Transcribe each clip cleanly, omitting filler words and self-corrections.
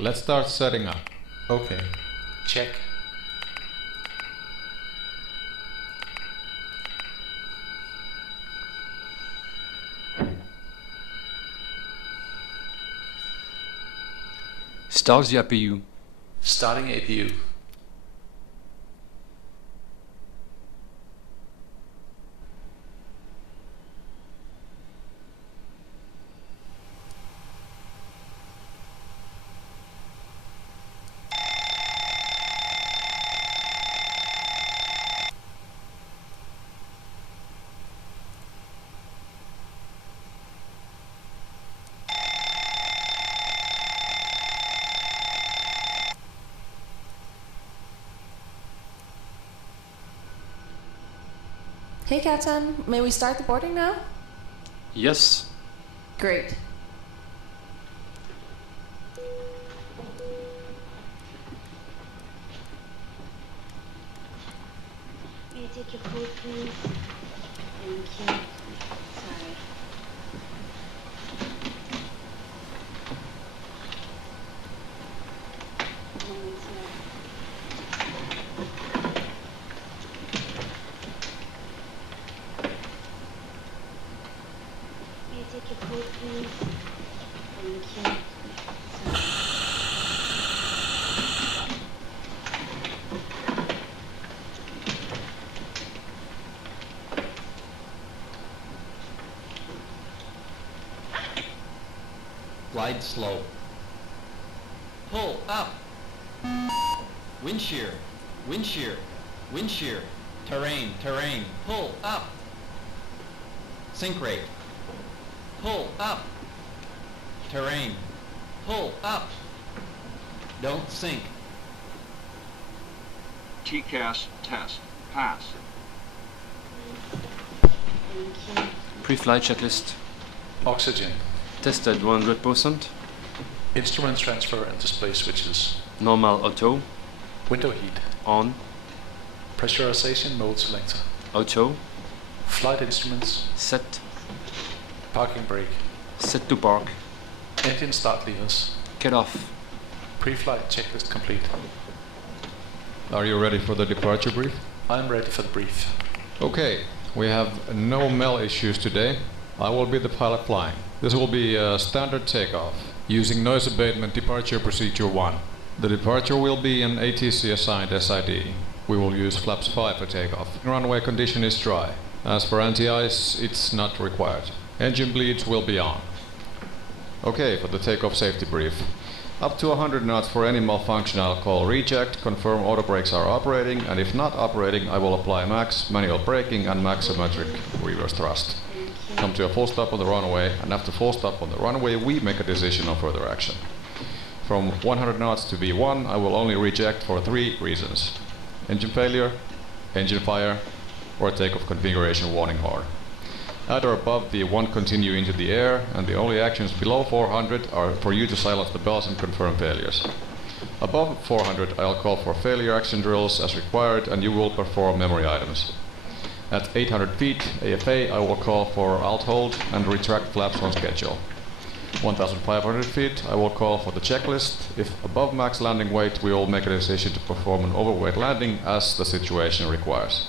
Let's start setting up. Okay. Check. Start the APU. Starting APU. Hey Captain, may we start the boarding now? Yes. Great. May I take your code, please? Thank you. Sorry. Moments left. May I take your code, please? Thank you. Sorry. Glide slow. Pull up. Wind shear. Wind shear. Wind shear. Terrain. Terrain. Pull up. Sink rate. Pull up. Terrain. Pull up. Don't sink. TCAS test. Pass. Thank you. Pre-flight checklist. Oxygen. Tested 100%. Instrument transfer and display switches. Normal auto. Window heat. On. Pressurization mode selector. Auto. Flight instruments. Set. Parking brake. Set to park. Engine start levers. Get off. Pre-flight checklist complete. Are you ready for the departure brief? I'm ready for the brief. Okay, we have no MEL issues today. I will be the pilot flying. This will be a standard takeoff using noise abatement departure procedure 1. The departure will be an ATC assigned SID. We will use flaps 5 for takeoff. Runway condition is dry. As for anti-ice, it's not required. Engine bleeds will be on. Okay, for the takeoff safety brief. Up to 100 knots for any malfunction I'll call reject, confirm auto brakes are operating, and if not operating I will apply max manual braking and max symmetric reverse thrust. Come to a full stop on the runway, and after full stop on the runway we make a decision on further action. From 100 knots to V1 I will only reject for 3 reasons. Engine failure, engine fire, or takeoff configuration warning horn. At or above V1 continue into the air, and the only actions below 400 are for you to silence the bells and confirm failures. Above 400 I'll call for failure action drills as required, and you will perform memory items. At 800 feet AFA I will call for alt hold and retract flaps on schedule. 1500 feet I will call for the checklist. If above max landing weight we will make a decision to perform an overweight landing as the situation requires.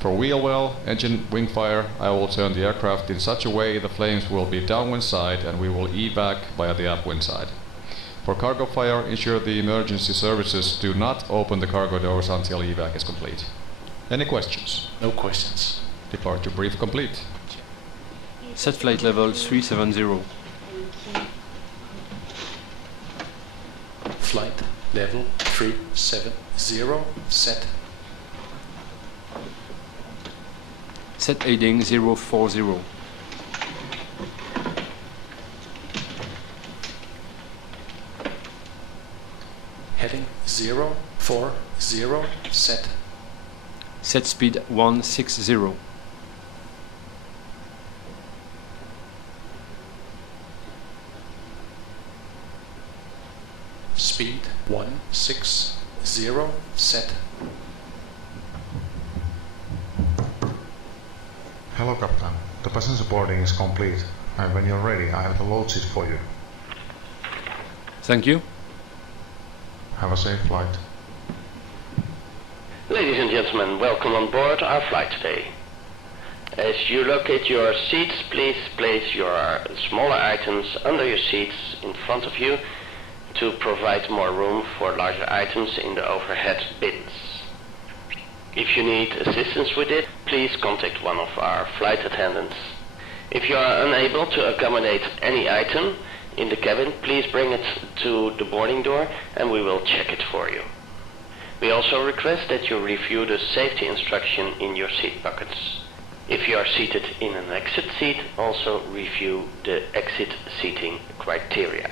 For wheel well, engine wing fire, I will turn the aircraft in such a way the flames will be downwind side and we will evac via the upwind side. For cargo fire, ensure the emergency services do not open the cargo doors until evac is complete. Any questions? No questions. Departure brief complete. Set flight level 370. Thank you. Flight level 370 set. Set heading 040. Heading 040 set. Set speed 160. Speed 160 set. Hello, Captain. The passenger boarding is complete, and when you're ready, I have the load sheet for you. Thank you. Have a safe flight. Ladies and gentlemen, welcome on board our flight today. As you locate your seats, please place your smaller items under your seats in front of you to provide more room for larger items in the overhead bins. If you need assistance with it, please contact one of our flight attendants. If you are unable to accommodate any item in the cabin, please bring it to the boarding door and we will check it for you. We also request that you review the safety instruction in your seat pockets. If you are seated in an exit seat, also review the exit seating criteria.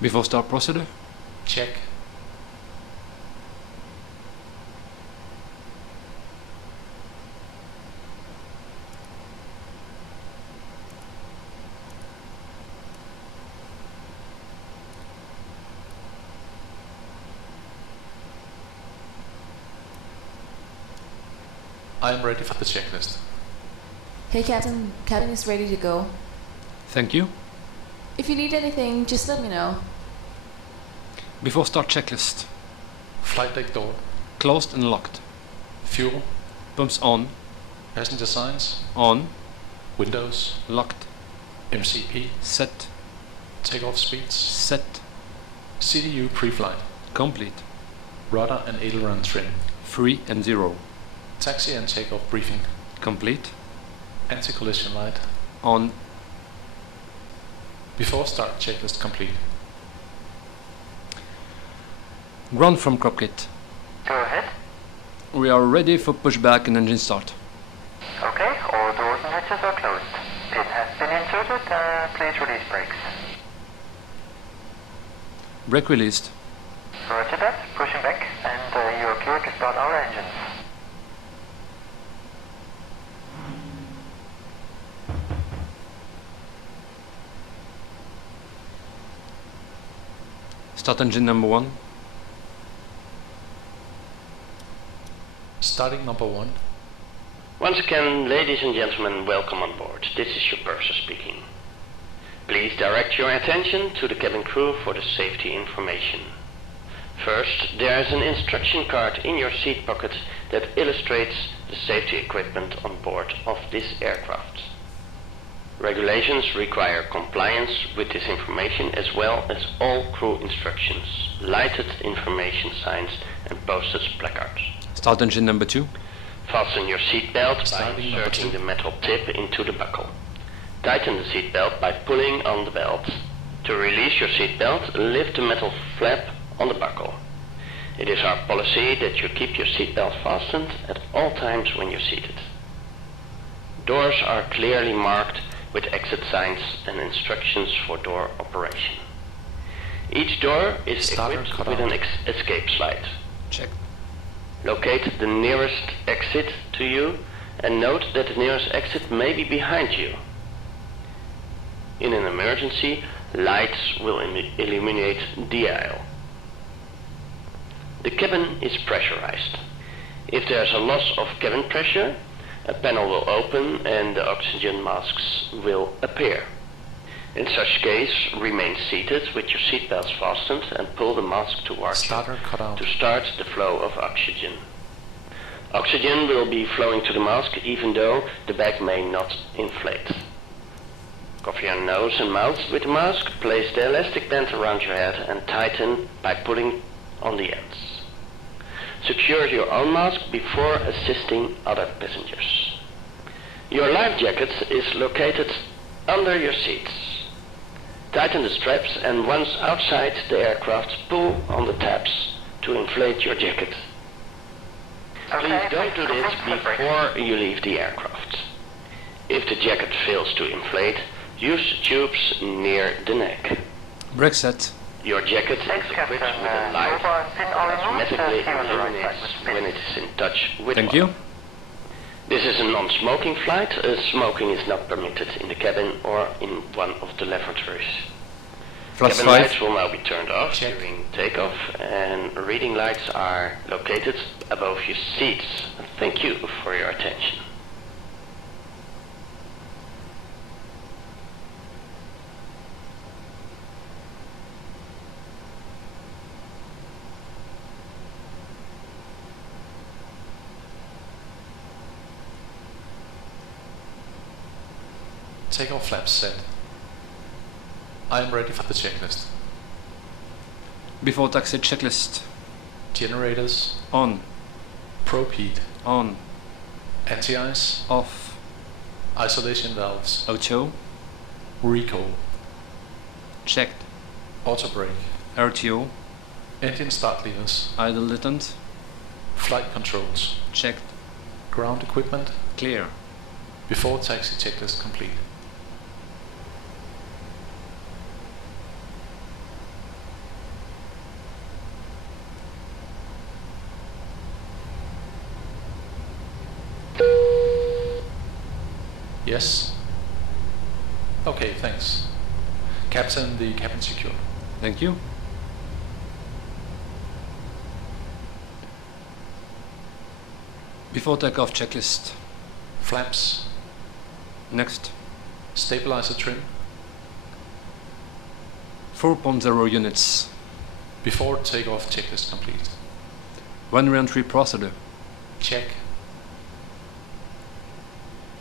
Before start procedure? Check. I am ready for the checklist. Hey, Captain. Cabin is ready to go. Thank you. If you need anything, just let me know. Before start checklist. Flight deck door. Closed and locked. Fuel. Pumps on. Passenger signs. On. Windows. Locked. MCP. Set. Takeoff speeds. Set. CDU pre-flight. Complete. Rudder and aileron trim. Free and 0. Taxi and takeoff briefing. Complete. Anti-collision light. On. Before start checklist complete. Ground from cockpit. Go ahead. We are ready for pushback and engine start. Okay, all doors and hatches are closed. Pin has been inserted. Please release brakes. Brake released. Roger that. Pushing back, and you're clear to start our engines. Start engine number 1. Starting number 1. Once again, ladies and gentlemen, welcome on board. This is your purser speaking. Please direct your attention to the cabin crew for the safety information. First, there is an instruction card in your seat pocket that illustrates the safety equipment on board of this aircraft. Regulations require compliance with this information as well as all crew instructions, lighted information signs and posted placards. Start engine number 2. Fasten your seatbelt by Starting number inserting 2. the metal tip into the buckle. Tighten the seatbelt by pulling on the belt. To release your seatbelt, lift the metal flap on the buckle. It is our policy that you keep your seatbelt fastened at all times when you're seated. Doors are clearly marked with exit signs and instructions for door operation. Each door is Starter equipped cut with out. an escape slide. Check. Locate the nearest exit to you and note that the nearest exit may be behind you. In an emergency, lights will illuminate the aisle. The cabin is pressurized. If there is a loss of cabin pressure, a panel will open and the oxygen masks will appear. In such case, remain seated with your seatbelts fastened and pull the mask towards Starter cut out. you to start the flow of oxygen. Oxygen will be flowing to the mask even though the bag may not inflate. Cover your nose and mouth with the mask, place the elastic band around your head and tighten by pulling on the ends. Secure your own mask before assisting other passengers. Your life jacket is located under your seats. Tighten the straps and once outside the aircraft, pull on the tabs to inflate your jacket. Please don't do this before you leave the aircraft. If the jacket fails to inflate, use tubes near the neck. Brake set. Your jacket is equipped with a light that automatically illuminates when it is in touch with Thank water. you. This is a non-smoking flight. Smoking is not permitted in the cabin or in one of the lavatories. Flaps Cabin 5. lights will now be turned off Check. during takeoff, and reading lights are located above your seats. Thank you for your attention. Takeoff flaps set. I am ready for the checklist. Before taxi checklist. Generators, On. probe heat, On. anti-ice, Off. isolation valves, Auto. recoil, Checked. auto brake, RTO. engine start levers, Idle detent. flight controls, Checked. ground equipment, Clear. before taxi checklist complete. Yes. Okay, thanks. Captain, the cabin secure. Thank you. Before takeoff checklist. Flaps, Next. stabilizer trim, 4.0 units. before takeoff checklist complete. One re-entry procedure. Check.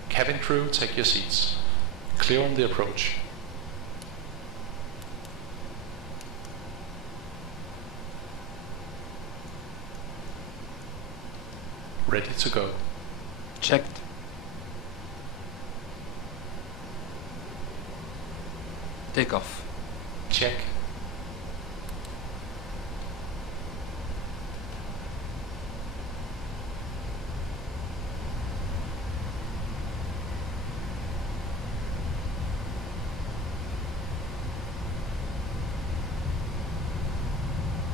Cabin crew, take your seats. Clear on the approach. Ready to go. Checked. Takeoff. Check.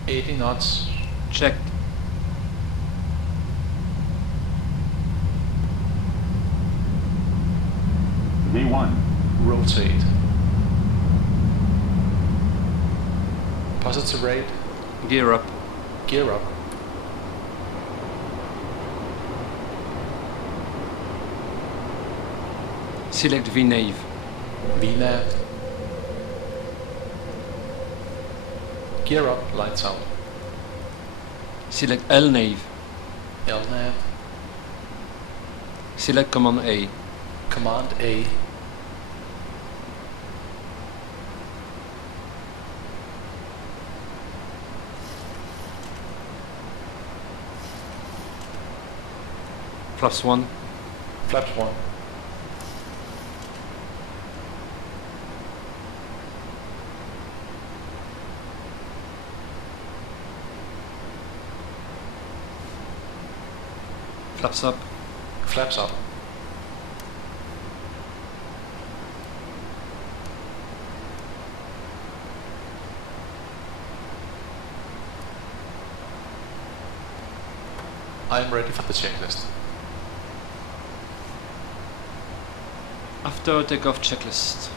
$80 knots. Checked. V1. Rotate. Positive rate. Gear up. Gear up. Select VNAV. VNAV. Gear up, lights out. Select LNAV. LNAV. Select Command A. Command A. Flaps 1. Flaps 1. Flaps up. Flaps up. I am ready for the checklist. After takeoff checklist.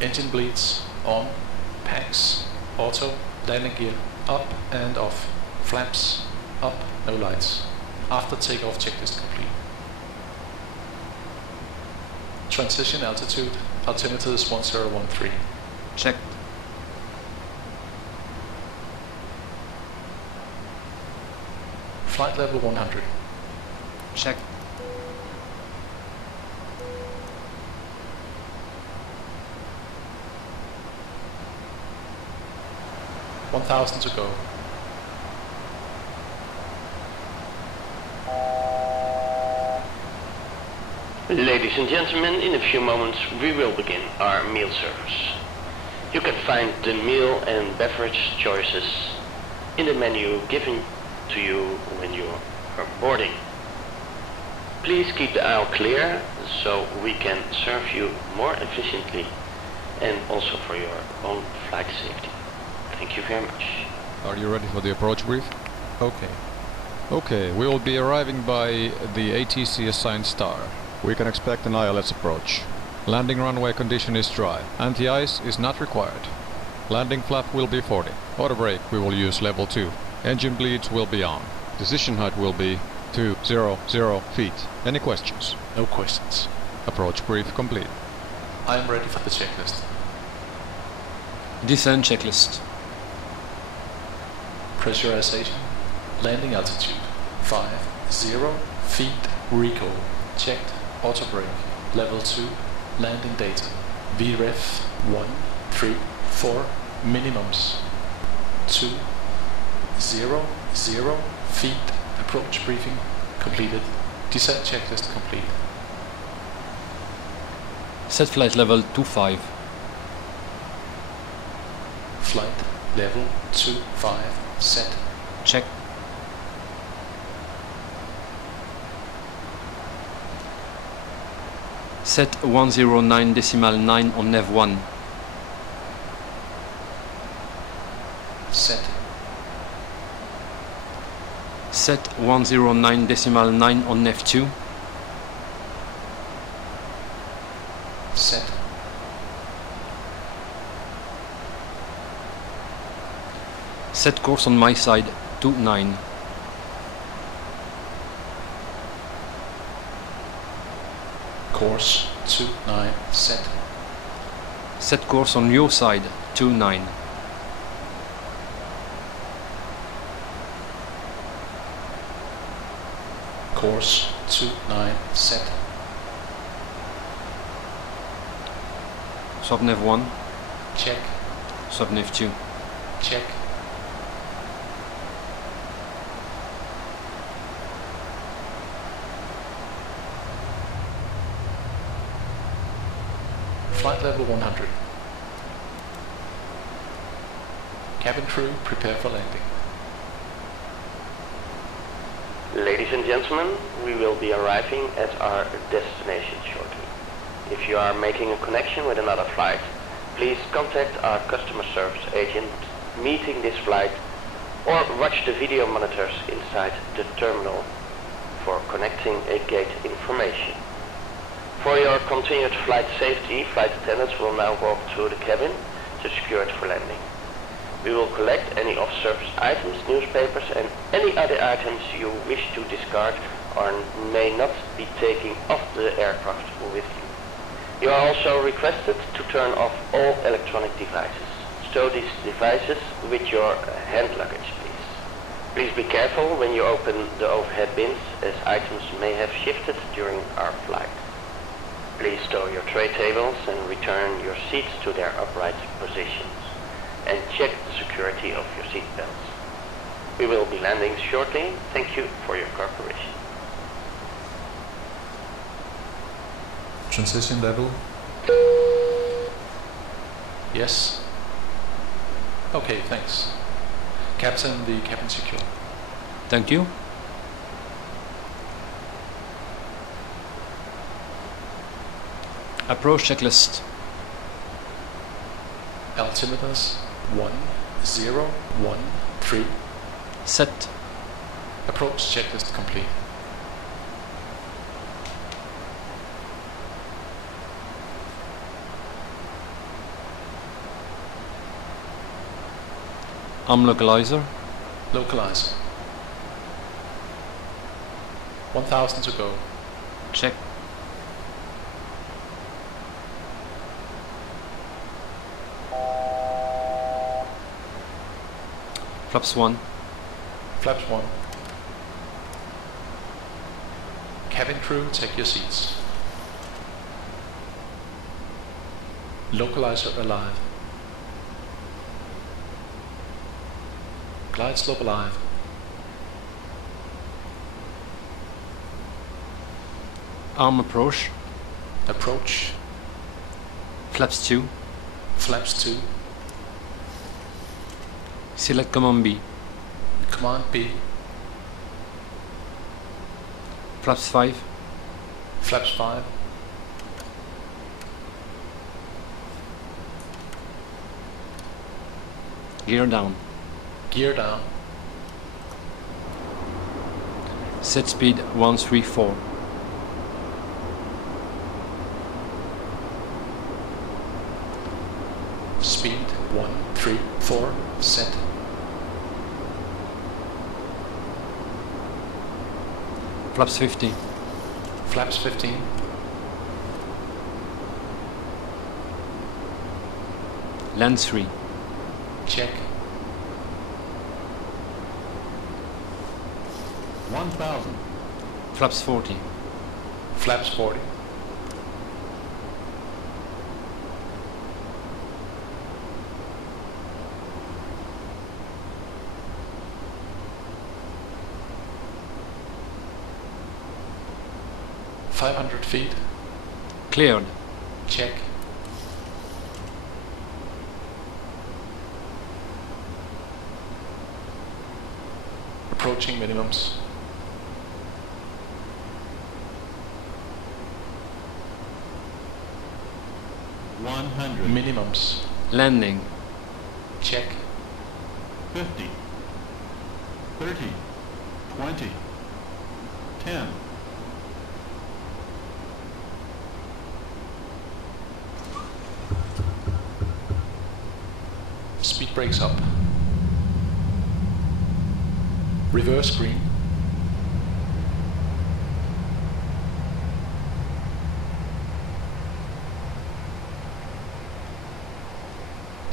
Engine bleeds, on, packs, auto, landing gear, up and off, flaps, up, no lights. After takeoff checklist complete. Transition altitude, altimeter is 1013. Checked. Flight level 100. Checked. $1,000 to go. Ladies and gentlemen, in a few moments we will begin our meal service. You can find the meal and beverage choices in the menu given to you when you are boarding. Please keep the aisle clear so we can serve you more efficiently and also for your own flight safety. Thank you very much. Are you ready for the approach brief? Okay. Okay, we will be arriving by the ATC assigned star. We can expect an ILS approach. Landing runway condition is dry. Anti-ice is not required. Landing flap will be 40. Auto brake we will use level 2. Engine bleeds will be on. Decision height will be 200 feet. Any questions? No questions. Approach brief complete. I am ready for the checklist. Descent checklist. Pressurization. Landing altitude 50 feet. Recall checked. Auto brake level 2. Landing data VREF 134 minimums 200 feet. Approach briefing completed. Descent checklist complete. Set flight level 25. Flight level 25 set. Check. Set 109.9 on Nav1. Set. Set 109.9 on Nav2. Set. Set course on my side 29. Course 29 set. Set course on your side 29. Course 29 set. Swap Nav1. Check. Swap Nav2. Check. Flight level 100. Cabin crew, prepare for landing. Ladies and gentlemen, we will be arriving at our destination shortly. If you are making a connection with another flight, please contact our customer service agent meeting this flight or watch the video monitors inside the terminal for connecting a gate information. For your continued flight safety, flight attendants will now walk through the cabin to secure it for landing. We will collect any off-service items, newspapers and any other items you wish to discard or may not be taking off the aircraft with you. You are also requested to turn off all electronic devices. Stow these devices with your hand luggage, please. Please be careful when you open the overhead bins, as items may have shifted during our flight. Please stow your tray tables and return your seats to their upright positions. And check the security of your seat belts. We will be landing shortly. Thank you for your cooperation. Transition level. Yes. Okay, thanks. Captain, the cabin secure. Thank you. Approach checklist. Altimeters 1013. Set. Approach checklist complete. Localizer. Localizer. 1000 to go. Check. Flaps 1. Flaps 1. Cabin crew, take your seats. Localizer alive. Glide slope alive. Arm approach. Approach. Flaps 2. Flaps 2. Select Command B. Command B. Flaps 5. Flaps 5. Gear down. Gear down. Set speed 134. Speed 134, set. Flaps 50. Flaps 15. Land 3. Check. 1000. Flaps 40. Flaps 40. $500 feet. Cleared. Check. Approaching minimums. Minimums. Landing. Check. 50. 30. 20. 10. Speed brakes up. Reverse green.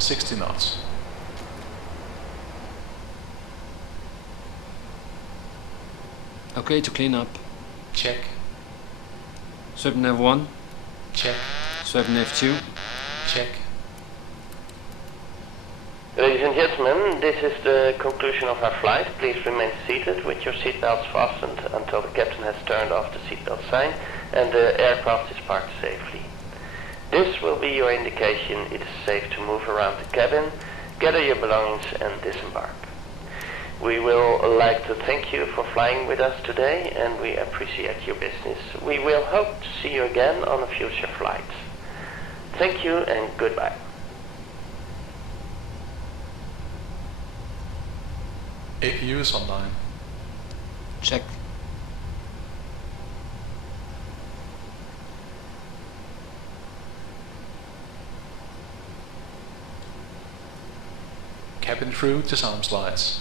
$60 knots. Okay to clean up. Check. Subnav 1. Check. Subnav 2. Check. Ladies and gentlemen, this is the conclusion of our flight. Please remain seated with your seatbelts fastened until the captain has turned off the seatbelt sign and the aircraft is parked safely. This will be your indication it is safe to move around the cabin, gather your belongings and disembark. We will like to thank you for flying with us today and we appreciate your business. We will hope to see you again on a future flight. Thank you and goodbye. APU is online. Check. Cabin crew disarm slides.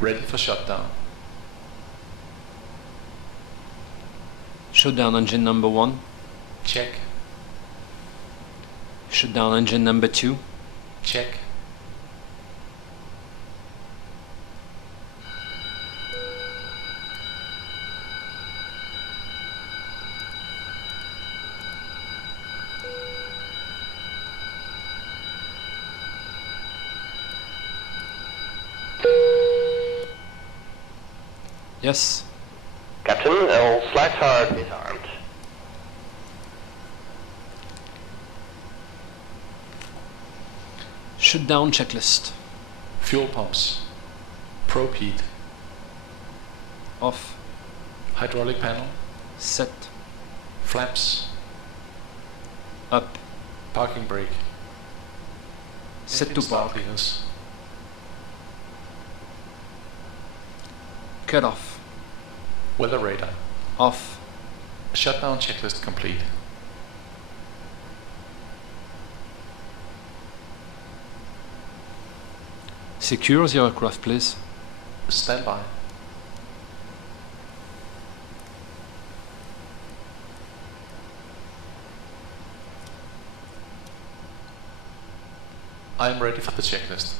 Ready for shutdown. Shut down engine number 1. Check. Shut down engine number 2. Check. Yes. Captain, all slides are disarmed. Shut down checklist. Fuel pumps. Probe heat. Off. Hydraulic panel. Set. Flaps. Up. Parking brake. Set to Engine start park. leaders. Cut off. Weather radar. Off. Shutdown checklist complete. Secure the aircraft, please. Stand by. I am ready for the checklist.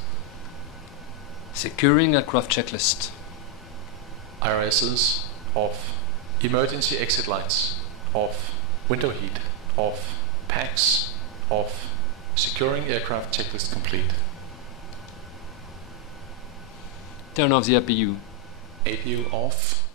Securing aircraft checklist. IRSs off. Emergency exit lights off. Window heat off. Packs off. Securing aircraft checklist complete. Turn off the APU. APU off.